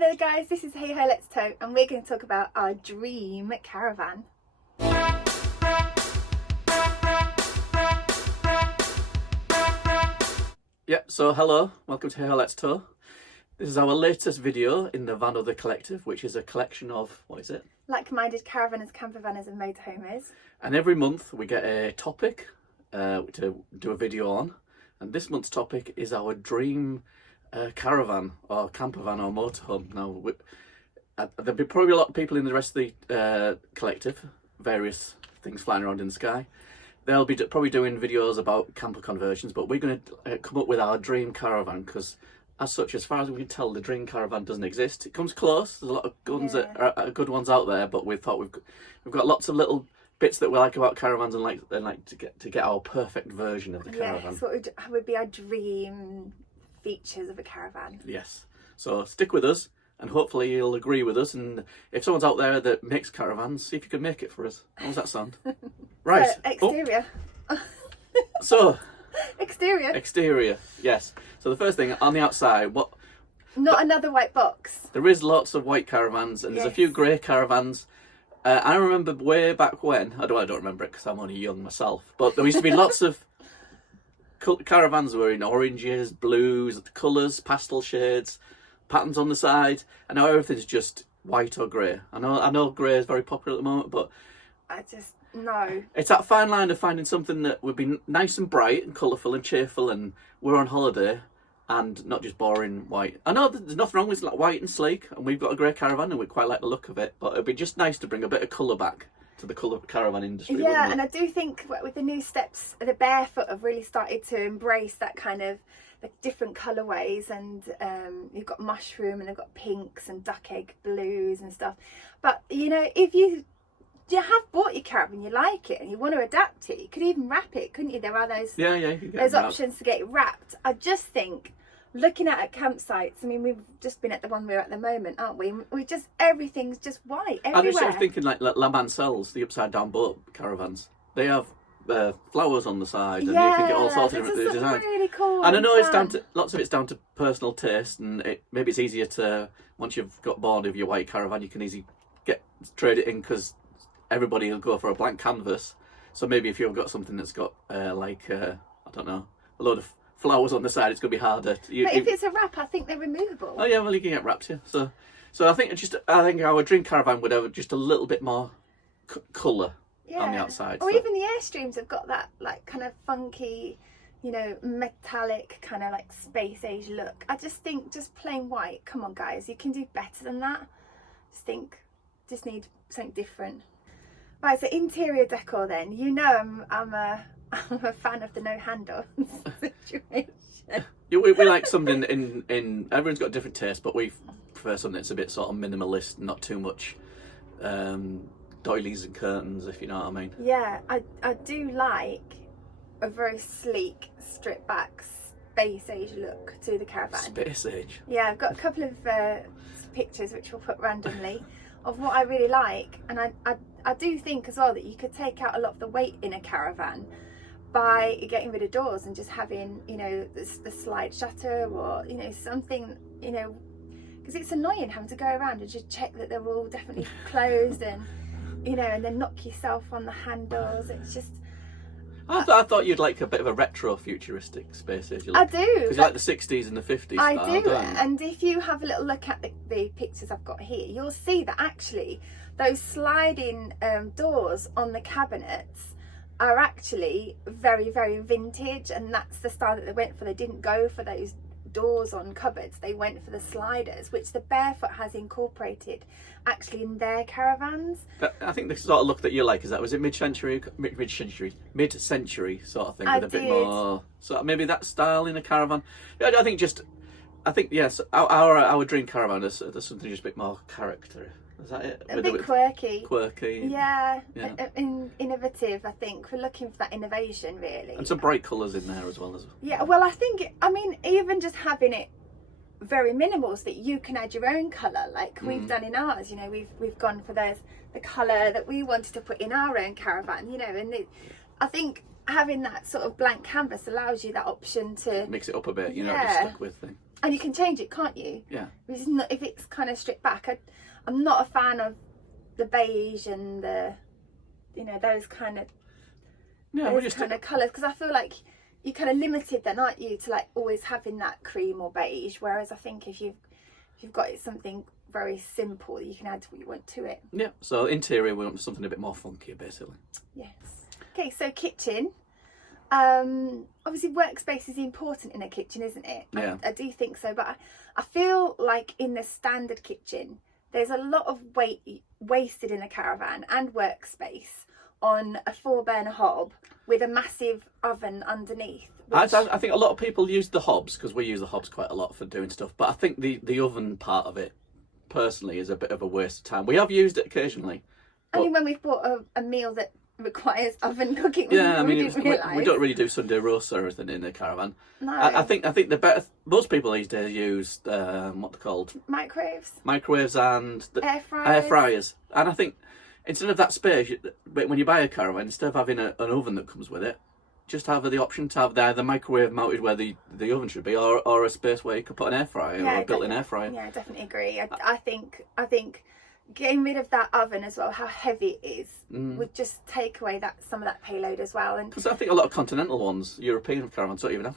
there guys, this is Hey Ho Let's Tow and we're going to talk about our dream caravan. Yep, so hello, welcome to Hey Ho Let's Tow. This is our latest video in the Vanother Collective, which is a collection of, what is it? Like-minded caravanners, campervanners and motorhomers. And every month we get a topic to do a video on. And this month's topic is our dream caravan or campervan or motorhome. Now, there'll be probably a lot of people in the rest of the collective, various things flying around in the sky. They'll be probably doing videos about camper conversions, but we're going to come up with our dream caravan because, as such, as far as we can tell, the dream caravan doesn't exist. It comes close. There's a lot of guns that are good ones out there, but we thought we've got lots of little bits that we like about caravans and like to get our perfect version of the caravan. Yes, what would be our dream features of a caravan. Yes. So stick with us, and hopefully you'll agree with us. And if someone's out there that makes caravans, see if you can make it for us. How does that sound? Right. So, exterior. So. Exterior. Yes. So the first thing on the outside, Not another white box. There is lots of white caravans, and there's a few grey caravans. I remember way back when, I don't remember it because I'm only young myself, but there used to be lots of caravans that were in oranges, blues, colours, pastel shades, patterns on the side, and now everything's just white or grey. I know grey is very popular at the moment, but no. It's that fine line of finding something that would be nice and bright and colourful and cheerful, and we're on holiday, and not just boring white. I know there's nothing wrong with like white and sleek, and we've got a grey caravan and we quite like the look of it, but it'd be just nice to bring a bit of colour back to the colour caravan industry. Yeah, and I do think with the new steps, the Barefoot have really started to embrace that kind of the different colourways, and you've got mushroom and they've got pinks and duck egg blues and stuff. But you know, if you have bought your caravan, you like it and you want to adapt it, you could even wrap it, couldn't you? There are those those options to get it wrapped. I just think, looking at campsites, I mean, we've just been at the one we're at the moment, aren't we? Everything's just white everywhere. I was sort of thinking like La Mansel's, the upside down boat caravans. They have flowers on the side, and you can get all sorts of different designs. Really cool. And I know it's down to lots of it's down to personal taste, and maybe it's easier to, once you've got bored of your white caravan, you can easily trade it in because everybody will go for a blank canvas. So maybe if you've got something that's got I don't know, a load of flowers on the side, it's going to be harder. But if it's a wrap, I think they're removable. Oh yeah, well you can get wrapped, yeah. So I think our dream caravan would have just a little bit more colour on the outside. Or even the Airstreams have got that like kind of funky, you know, metallic kind of like space age look. I just think just plain white, come on guys, you can do better than that. Just need something different. Right, so interior decor then. You know I'm a fan of the no handles situation. Yeah, we like something in everyone's got a different taste, but we prefer something that's a bit sort of minimalist, not too much doilies and curtains, if you know what I mean. Yeah, I do like a very sleek, stripped back, space age look to the caravan. Space age? Yeah, I've got a couple of pictures which we'll put randomly of what I really like, and I do think as well that you could take out a lot of the weight in a caravan by getting rid of doors and just having, you know, the slide shutter, or you know, something, you know, because it's annoying having to go around and just check that they're all definitely closed, and you know, and then knock yourself on the handles. It's just I thought you'd like a bit of a retro futuristic space age look. I do, because you like the 60s and the 50s I style, do. And if you have a little look at the pictures I've got here, you'll see that actually those sliding doors on the cabinets are actually very, very vintage, and that's the style that they went for. They didn't go for those doors on cupboards, they went for the sliders, which the Barefoot has incorporated actually in their caravans. But I think the sort of look that you like is that, was it mid-century sort of thing, with a bit more, so maybe that style in a caravan. Yeah, I think yes, our dream caravan there's something just a bit more character. Is that it? A bit quirky. Quirky. Yeah. Innovative, I think. We're looking for that innovation, really. And some bright colours in there as well. Yeah, well, I mean, even just having it very minimal so that you can add your own colour, like we've done in ours. You know, we've gone for the colour that we wanted to put in our own caravan, you know, and I think having that sort of blank canvas allows you that option to mix it up a bit, you know, just stuck with thing. And you can change it, can't you? Yeah. If it's kind of stripped back. I'm not a fan of the beige and the, you know, those kind of colours, because I feel like you're kind of limited then, aren't you, to like always having that cream or beige. Whereas I think if you've got something very simple, you can add what you want to it. Yeah. So interior, we want something a bit more funky, basically. Yes. Okay, so kitchen. Obviously workspace is important in a kitchen, isn't it? Yeah. I do think so, but I feel like in the standard kitchen there's a lot of weight wasted in a caravan and workspace on a 4-burner hob with a massive oven underneath. I think a lot of people use the hobs, because we use the hobs quite a lot for doing stuff, but I think the oven part of it personally is a bit of a waste of time. We have used it occasionally. Only when we've bought a meal that requires oven cooking. Yeah, I mean, we don't really do Sunday roasts or anything in the caravan. No. I think the better, most people these days use what they're called, microwaves and air fryers. And I think instead of that space, when you buy a caravan, instead of having an oven that comes with it, just have the option to have the microwave mounted where the oven should be, or a space where you could put an air fryer or a built-in air fryer. Yeah, I definitely agree. I think getting rid of that oven as well, how heavy it is, would just take away some of that payload as well. And because I think a lot of continental ones, European caravans, don't even have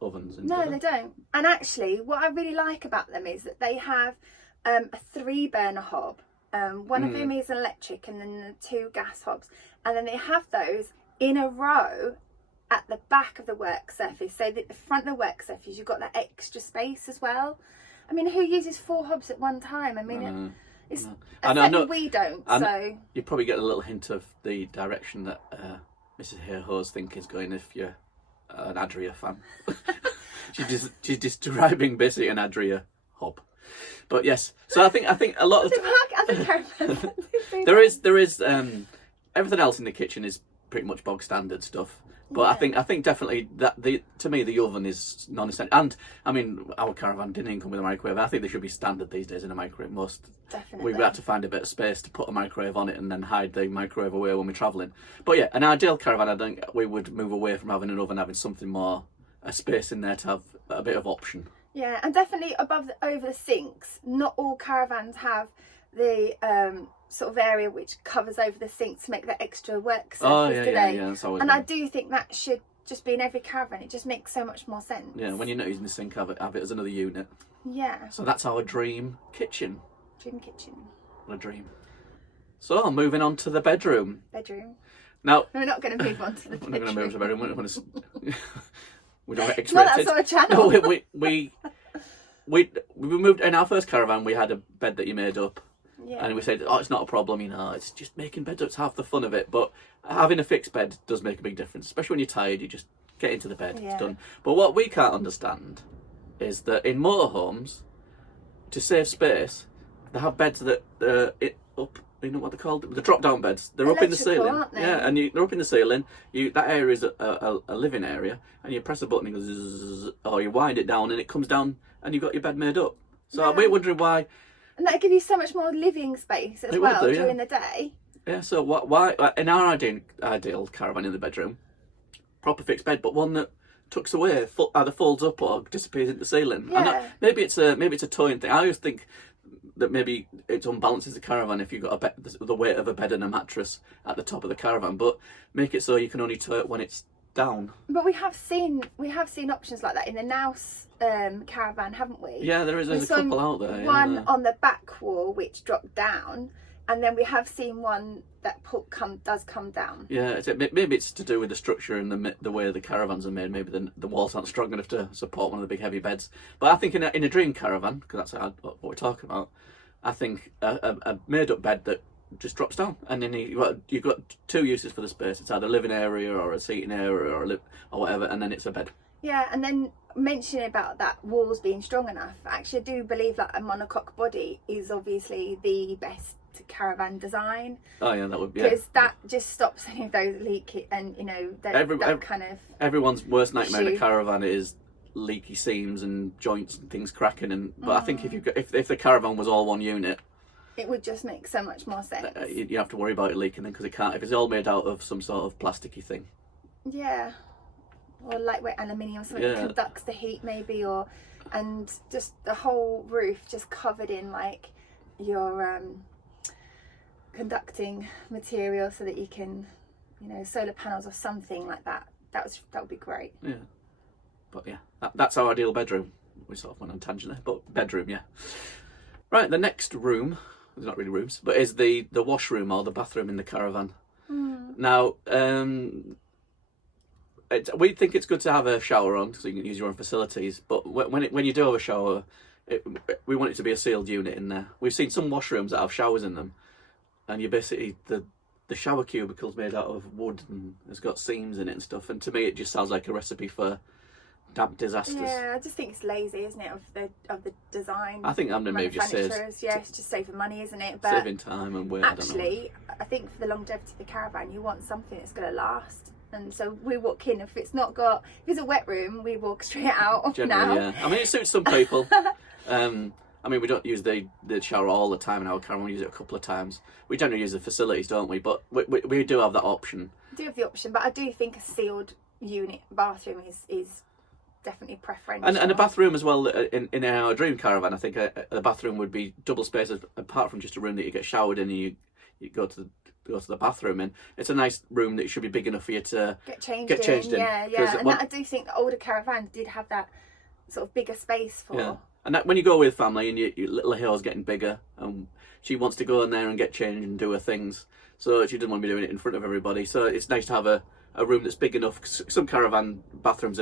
ovens. No, they don't. And actually, what I really like about them is that they have a 3-burner hob. One of them is electric, and then the 2 gas hobs, and then they have those in a row at the back of the work surface. So the front of the work surface, you've got that extra space as well. I mean, who uses 4 hobs at one time? I mean, we don't. So you probably get a little hint of the direction that Mrs. Hayhoe's think is going if you're an Adria fan. she's describing basically an Adria hob. But yes, so I think a lot of there is everything else in the kitchen is pretty much bog standard stuff. But yeah. I think definitely that to me the oven is non-essential. And I mean, our caravan didn't even come with a microwave. I think they should be standard these days in a microwave. Definitely. We had to find a bit of space to put a microwave on it and then hide the microwave away when we're travelling. But yeah, an ideal caravan, I think we would move away from having an oven, having something more, a space in there to have a bit of option. Yeah, and definitely over the sinks. Not all caravans have the sort of area which covers over the sink to make that extra work surface today. Yeah, that's always and I do think that should just be in every caravan. It just makes so much more sense. Yeah, when you're not using the sink, have it as another unit. Yeah. So that's our dream kitchen. Dream kitchen. What a dream. So moving on to the bedroom. Now we're not going to move on to the bedroom. We're not going to move to the bedroom. We're not going to. We don't expect not that sort of channel. No, we moved in our first caravan. We had a bed that you made up. Yeah. And we said, oh, it's not a problem, it's just making beds up's half the fun of it. But having a fixed bed does make a big difference, especially when you're tired. You just get into the bed, it's done. But what we can't understand is that in motorhomes, to save space, they have beds that up. You know what they're called? The drop-down beds. They're up in the ceiling. Aren't they? Yeah, and they're up in the ceiling. That area is a living area, and you press a button, and it goes zzz, or you wind it down, and it comes down, and you've got your bed made up. So we're wondering why. And that'll give you so much more living space as well during the day. Yeah, so why in our ideal caravan in the bedroom, proper fixed bed, but one that tucks away, either folds up or disappears into the ceiling. Yeah. Maybe it's a towing thing. I always think that maybe it unbalances the caravan if you've got the weight of a bed and a mattress at the top of the caravan, but make it so you can only tow it when it's down. But we have seen options like that in the Naus caravan, haven't we? Yeah, there's a couple out there. One on the back wall which dropped down, and then we have seen one that does come down. Yeah, maybe it's to do with the structure and the way the caravans are made. Maybe the walls aren't strong enough to support one of the big heavy beds. But I think in a dream caravan, because that's what we're talking about, I think a made up bed that just drops down, and then you've got 2 uses for the space. It's either a living area or a seating area or whatever, and then it's a bed. Yeah, and then mentioning about that walls being strong enough, actually I do believe that a monocoque body is obviously the best caravan design. Oh yeah, that would be, because that just stops any of those leaky and that kind of everyone's worst nightmare in a caravan is leaky seams and joints and things cracking. But I think if the caravan was all one unit, it would just make so much more sense. You have to worry about it leaking then, because it can't if it's all made out of some sort of plasticky thing. Yeah, or lightweight aluminium, something that conducts the heat maybe, or and just the whole roof just covered in like your conducting material, so that you can, you know, solar panels or something like that. That would be great. Yeah, but yeah, that's our ideal bedroom. We sort of went on a tangent there, but bedroom, yeah. Right, the next room, there's not really rooms, but is the washroom or the bathroom in the caravan. Now, we think it's good to have a shower on so you can use your own facilities, but when you do have a shower, we want it to be a sealed unit in there. We've seen some washrooms that have showers in them, and you basically, the shower cubicle's made out of wood and it's got seams in it and stuff, and to me it just sounds like a recipe for damp disasters. Yeah, I just think it's lazy, isn't it, of the design. I think maybe just saves. Yeah, it's just saving money, isn't it? But saving time and weight. Actually, I think for the longevity of the caravan, you want something that's going to last. And so we walk in. If it's a wet room, we walk straight out. Generally, now. Yeah. I mean, it suits some people. I mean, we don't use the shower all the time in our caravan. We use it a couple of times. We generally use the facilities, don't we? But we do have that option. We do have the option, but I do think a sealed unit bathroom is definitely preferential. And a bathroom as well in our dream caravan. I think the bathroom would be double spaced, apart from just a room that you get showered in and you go to the bathroom in. It's a nice room that should be big enough for you to get changed in. Yeah. And that, I do think the older caravans did have that sort of bigger space for. Yeah. And that, when you go with family and your little Hill's getting bigger, she wants to go in there and get changed and do her things, so she doesn't want to be doing it in front of everybody. So it's nice to have a room that's big enough. Some caravan bathrooms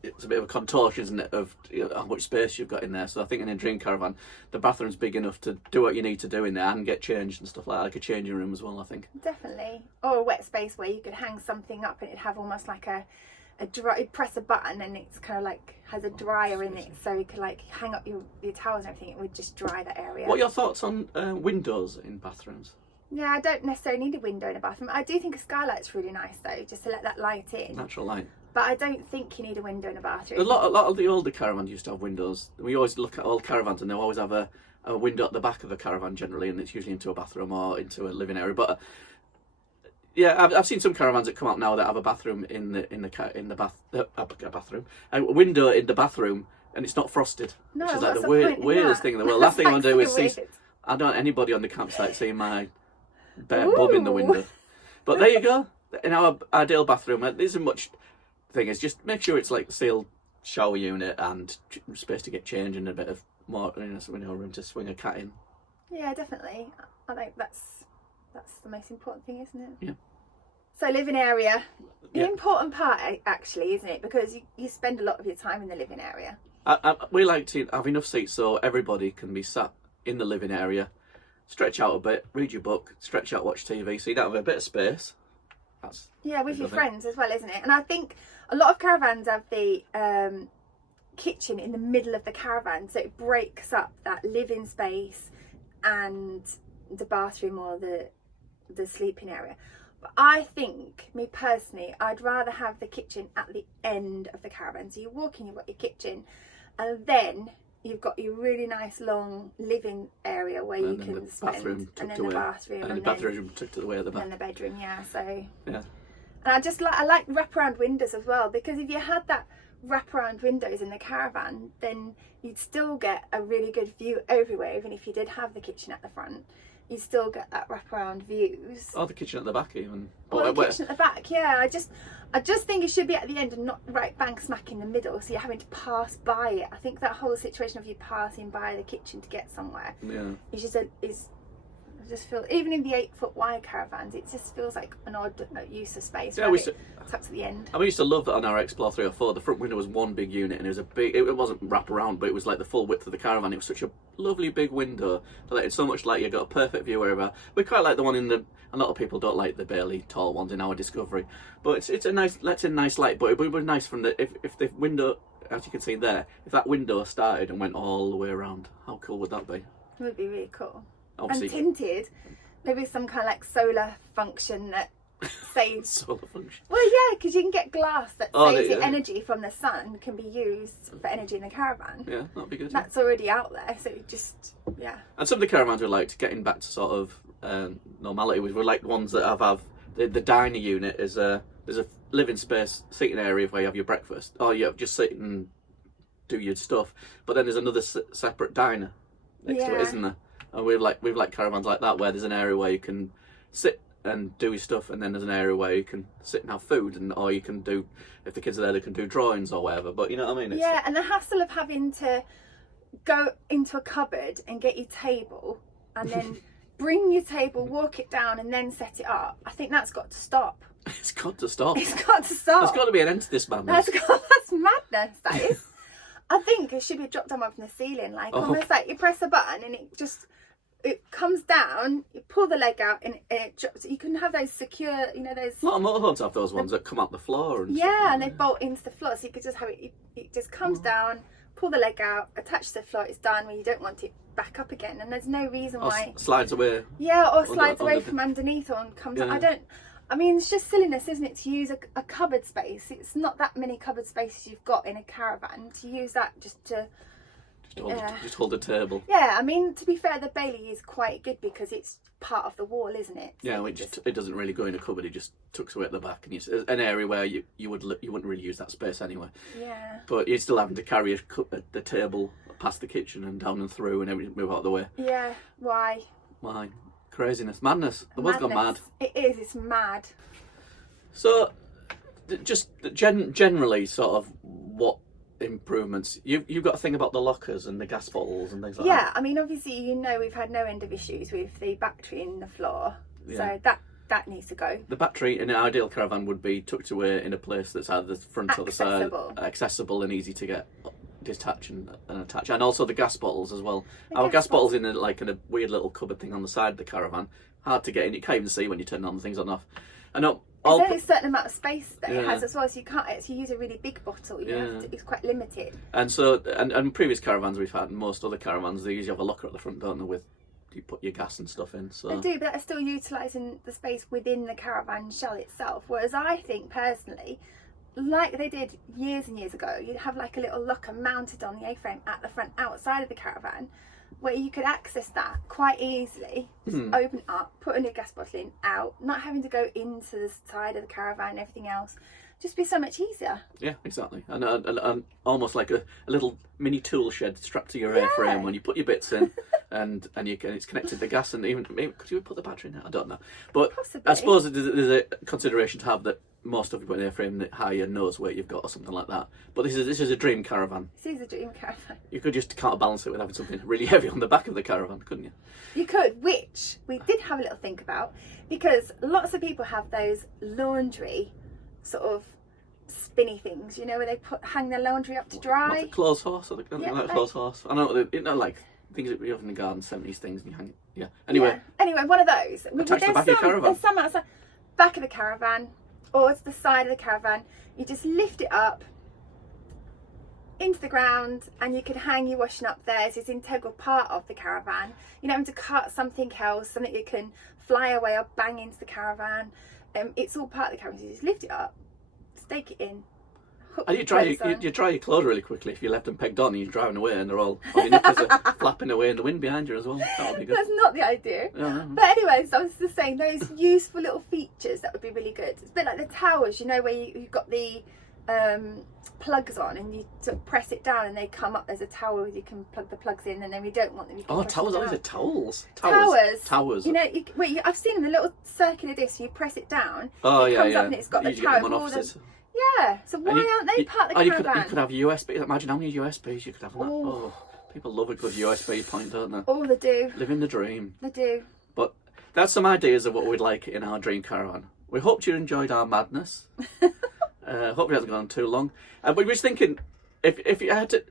it's a bit of a contortion, isn't it, of how much space you've got in there. So I think in a dream caravan, the bathroom's big enough to do what you need to do in there and get changed and stuff like a changing room as well, I think. Definitely. Or a wet space where you could hang something up and it'd have almost like a dry, you'd press a button and it's kind of like has a dryer in it, so you could like hang up your towels and everything. It would just dry that area. What are your thoughts on windows in bathrooms? Yeah, I don't necessarily need a window in a bathroom. I do think a skylight's really nice though, just to let that light in. Natural light. But I don't think you need a window in a bathroom. A lot of the older caravans used to have windows. We always look at old caravans and they always have a window at the back of the caravan generally, and it's usually into a bathroom or into a living area. But yeah, I've seen some caravans that come out now that have a bathroom a window in the bathroom, and it's not frosted. No, which is what's like the point in weirdest that? thing in the world. Last thing I want to do is weird. see. I don't want anybody on the campsite seeing my bare bum in the window. But there you go. In our ideal bathroom, there isn't much thing. Is just make sure it's like a sealed shower unit and space to get changed and a bit of more, room to swing a cat in. Yeah, definitely. I think that's the most important thing, isn't it? Yeah. So living area, Yeah. an important part actually, isn't it? Because you spend a lot of your time in the living area. We like to have enough seats so everybody can be sat in the living area, stretch out a bit, read your book, stretch out, watch TV, so you don't have a bit of space. Yeah, with your friends as well, isn't it? And I think a lot of caravans have the kitchen in the middle of the caravan, so it breaks up that living space and the bathroom or the sleeping area. But I think, me personally, I'd rather have the kitchen at the end of the caravan. So you walk in, you've got your kitchen, and then you've got your really nice long living area where you can spend, and then the bathroom, and the bathroom tucked away at the back, and then the bedroom. Yeah, so yeah. And I like wraparound windows as well, because if you had that wraparound windows in the caravan, then you'd still get a really good view everywhere. Even if you did have the kitchen at the front, you still get that wraparound views. Or the kitchen at the back even. Or the kitchen at the back, yeah. I just think it should be at the end and not right bang smack in the middle, so you're having to pass by it. I think that whole situation of you passing by the kitchen to get somewhere, yeah, I just feel, even in the 8-foot wide caravans, it just feels like an odd use of space. Yeah, tucked at the end. I used to love that on our Explore 3 or 4. The front window was one big unit, and it was it wasn't wrap around, but it was like the full width of the caravan. It was such a lovely big window that let in so much light. You got a perfect view wherever. We quite like the one a lot of people don't like the barely tall ones in our Discovery, but it's a nice, lets in nice light. But it would be nice from if the window, as you can see there, if that window started and went all the way around, how cool would that be? It would be really cool. Obviously, and tinted, maybe some kind of like solar function that saves. Solar function. Well, yeah, because you can get glass that saves the yeah. energy from the sun, can be used for energy in the caravan. Yeah, that'd be good. That's already out there, so yeah. And some of the caravans we liked, getting back to sort of normality, we like ones that have the diner unit is there's a living space, seating area where you have your breakfast, or you have just sitting do your stuff. But then there's another separate diner next to it, isn't there? And we've like caravans like that where there's an area where you can sit and do your stuff, and then there's an area where you can sit and have food, and or you can do, if the kids are there, they can do drawings or whatever. But you know what I mean? And the hassle of having to go into a cupboard and get your table and then bring your table, walk it down, and then set it up. I think that's got to stop. It's got to stop. It's got to stop. There's got to be an end to this madness. That's madness. That is. I think it should be a drop down one from the ceiling, like almost like you press a button and it comes down. You pull the leg out and it drops. You can have those secure, you know, those. A lot of motorhomes have those ones that come out the floor and. Yeah, and they bolt into the floor, so you could just have it. It just comes down. Pull the leg out, attach to the floor. It's done. When you don't want it back up again, and there's no reason why. Slides away. Yeah, or slides away from underneath, or comes. Yeah. I mean, it's just silliness, isn't it, to use a cupboard space? It's not that many cupboard spaces you've got in a caravan. To use that just to hold a table. Yeah, I mean, to be fair, the Bailey is quite good because it's part of the wall, isn't it? So yeah, it doesn't really go in a cupboard. It just tucks away at the back, and it's an area where you wouldn't really use that space anyway. Yeah. But you're still having to carry the table past the kitchen and down and through and everything, move out of the way. Yeah. Why? Craziness, madness. The world's gone mad. It is. It's mad. So, just generally, sort of what improvements you've got to think about the lockers and the gas bottles and things like that. Yeah, I mean, obviously, you know, we've had no end of issues with the battery in the floor, so that needs to go. The battery in an ideal caravan would be tucked away in a place that's either the front or the side, accessible and easy to get detach and attach, and also the gas bottles as well. Our gas bottles in a weird little cupboard thing on the side of the caravan, hard to get in. You can't even see when you turn on the things on and off. And there's only a certain amount of space that it has as well, so you can't actually use a really big bottle. It's quite limited. And so, and previous caravans we've had, and most other caravans, they usually have a locker at the front, don't they, with you put your gas and stuff in. So they do, but they're still utilising the space within the caravan shell itself. Whereas I think personally, like they did years and years ago, you'd have like a little locker mounted on the A-frame at the front outside of the caravan, where you could access that quite easily. Just open up, put a new gas bottle in, out, not having to go into the side of the caravan and everything else. Just be so much easier. Yeah, exactly. And almost like a little mini tool shed strapped to your A-frame when you put your bits in, and it's connected to the gas, and even maybe could you put the battery in there? I don't know, but possibly. I suppose there's a consideration to have that most of you put an A-frame that higher knows where you've got or something like that. But this is a dream caravan. This is a dream caravan. You could just counterbalance it with having something really heavy on the back of the caravan, couldn't you? You could, which we did have a little think about, because lots of people have those laundry sort of spinny things, you know, where they hang their laundry up to dry. What's a clothes horse? Like clothes horse. I know, like things that we have in the garden, 70s things, and you hang it. Yeah. Anyway, one of those. Attached to the back of the caravan. There's some outside, back of the caravan, or to the side of the caravan. You just lift it up into the ground, and you can hang your washing up there. It's an integral part of the caravan. You're not having to cut something else, something you can fly away or bang into the caravan. It's all part of the caravan. So you just lift it up, stake it in. And you dry your clothes really quickly if you left them pegged on and you're driving away and they're all your knickers are flapping away in the wind behind you as well. That would be good. That's not the idea. Yeah. But anyways, I was just saying, those useful little features that would be really good. It's a bit like the towers, you know, where you've got the plugs on and you sort of press it down and they come up. There's a tower where you can plug the plugs in, and then we don't want them. Towers! Those are towels. Towers. You know, I've seen them, the little circular disc. You press it down. It comes up and it's got the tower. Yeah. So why aren't they part of the caravan? You could have USB. Imagine how many USBs you could have on that. Oh, people love a good USB point, don't they? Oh, they do. Living the dream. They do. But that's some ideas of what we'd like in our dream caravan. We hope you enjoyed our madness. Hope it hasn't gone too long. But we were just thinking, if you had to,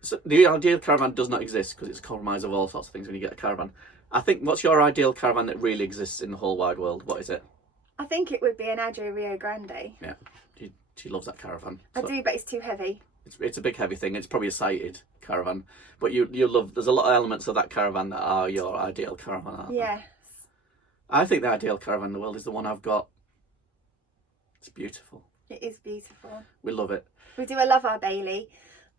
so the ideal caravan does not exist because it's a compromise of all sorts of things when you get a caravan. I think, what's your ideal caravan that really exists in the whole wide world? What is it? I think it would be an Adria Rio Grande. Yeah, she loves that caravan. I do, but it's too heavy. It's a big heavy thing. It's probably a sighted caravan, but you love. There's a lot of elements of that caravan that are your ideal caravan. Aren't yes. They? I think the ideal caravan in the world is the one I've got. It's beautiful. It is beautiful. We love it. We do. I love our Bailey.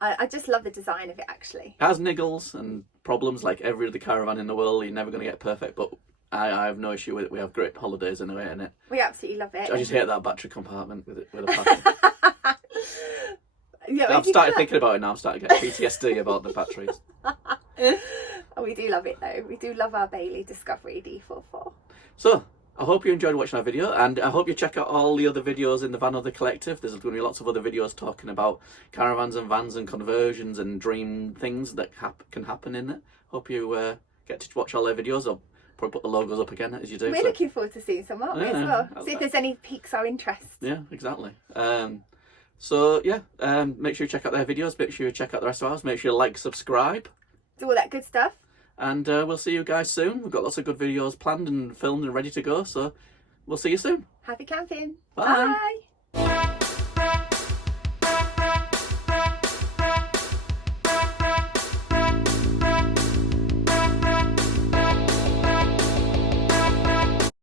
I just love the design of it, actually. It has niggles and problems like every other caravan in the world. You're never going to get perfect, but I have no issue with it. We have great holidays anyway in it. We absolutely love it. I just hate that battery compartment with a packet. Yeah, I've started thinking about it now. I'm starting to get PTSD about the batteries. Oh, we do love it though. We do love our Bailey Discovery D44. So, I hope you enjoyed watching our video, and I hope you check out all the other videos in the Vanother Collective. There's going to be lots of other videos talking about caravans and vans and conversions and dream things that can happen in it. Hope you get to watch all their videos. I'll probably put the logos up again as you do. We're looking forward to seeing some, aren't we, as well? See if there's any piques our interest. Yeah, exactly. So, yeah, make sure you check out their videos. Make sure you check out the rest of ours. Make sure you like, subscribe. Do all that good stuff. And we'll see you guys soon. We've got lots of good videos planned and filmed and ready to go. So we'll see you soon. Happy camping. Bye. Bye.